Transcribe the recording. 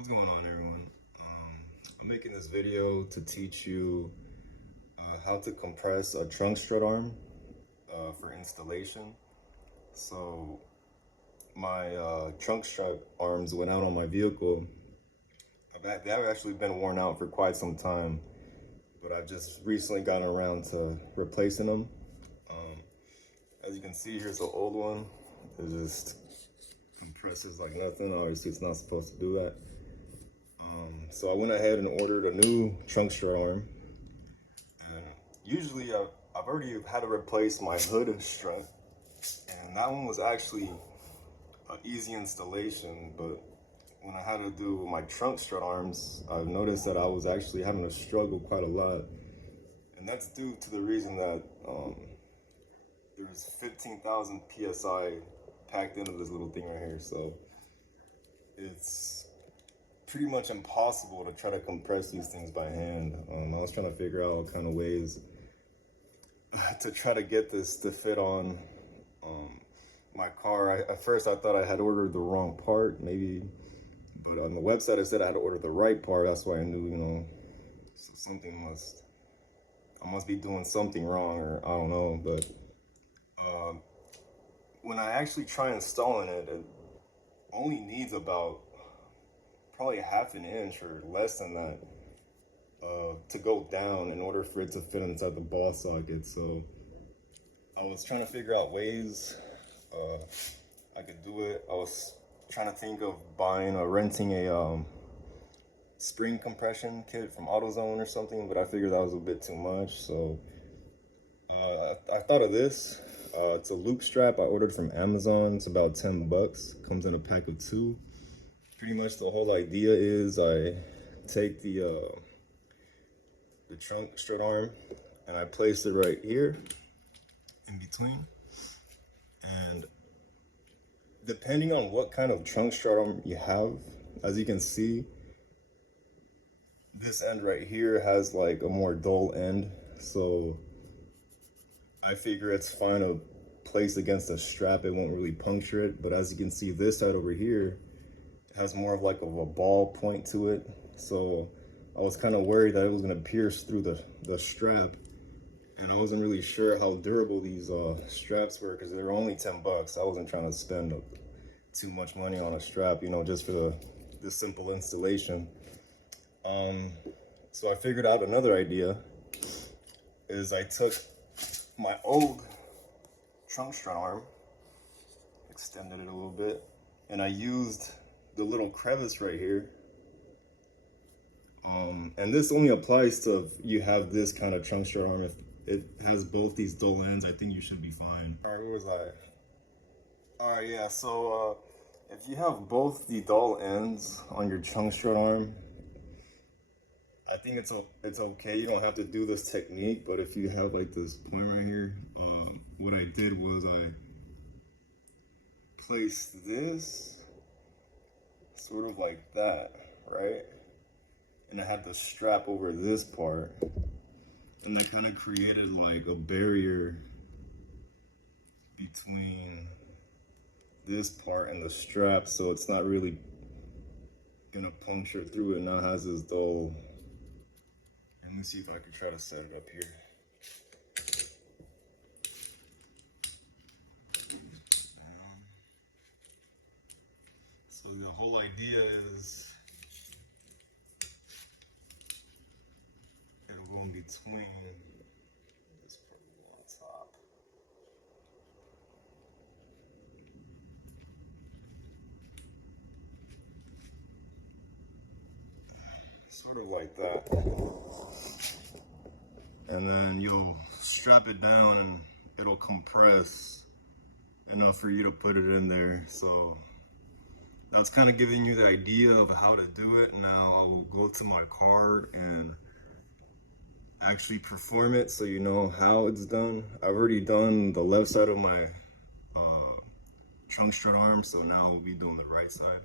What's going on, everyone? I'm making this video to teach you how to compress a trunk strut arm for installation. So my trunk strut arms went out on my vehicle. They have actually been worn out for quite some time, but I've just recently gotten around to replacing them. As you can see, here's the old one. It just compresses like nothing. Obviously, it's not supposed to do that. So I went ahead and ordered a new trunk strut arm. And usually I've already had to replace my hood strut, and that one was actually an easy installation. But when I had to do my trunk strut arms, I've noticed that I was actually having to struggle quite a lot. And that's due to the reason that there's 15,000 PSI packed into this little thing right here. So it's pretty much impossible to try to compress these things by hand. I was trying to figure out all kind of ways to try to get this to fit on my car. At first I thought I had ordered the wrong part, maybe, but on the website it said I had to order the right part. That's why I knew, you know, I must be doing something wrong, or I don't know. But when I actually try installing it, it only needs about probably ½ an inch or less than that to go down in order for it to fit inside the ball socket. So I was trying to figure out ways I could do it. I was trying to think of renting a spring compression kit from AutoZone or something, but I figured that was a bit too much. So I thought of this. It's a loop strap I ordered from Amazon. It's about 10 bucks. Comes in a pack of 2. Pretty much the whole idea is I take the trunk strut arm and I place it right here in between. And depending on what kind of trunk strut arm you have, as you can see, this end right here has like a more dull end. So I figure it's fine to place against the strap. It won't really puncture it. But as you can see, this side over here has more of like a ball point to it. So I was kind of worried that it was going to pierce through the strap, and I wasn't really sure how durable these straps were, because they were only 10 bucks. I wasn't trying to spend too much money on a strap, you know, just for the simple installation. So I figured out another idea. Is I took my old trunk strut arm, extended it a little bit, and I used the little crevice right here. And this only applies to if you have this kind of trunk strut arm. If it has both these dull ends, I think you should be fine. All right, where was I? All right, yeah, so if you have both the dull ends on your trunk strut arm, I think it's okay. You don't have to do this technique, but if you have like this point right here, what I did was I placed this sort of like that, right? And I had the strap over this part, and that kind of created like a barrier between this part and the strap, so it's not really gonna puncture through it. Now it has this dull. Let me see if I can try to set it up here. So the whole idea is it'll go in between this part on top. Sort of like that. And then you'll strap it down and it'll compress enough for you to put it in there. So that's kind of giving you the idea of how to do it. Now I will go to my car and actually perform it so you know how it's done. I've already done the left side of my trunk strut arm, so now I'll be doing the right side.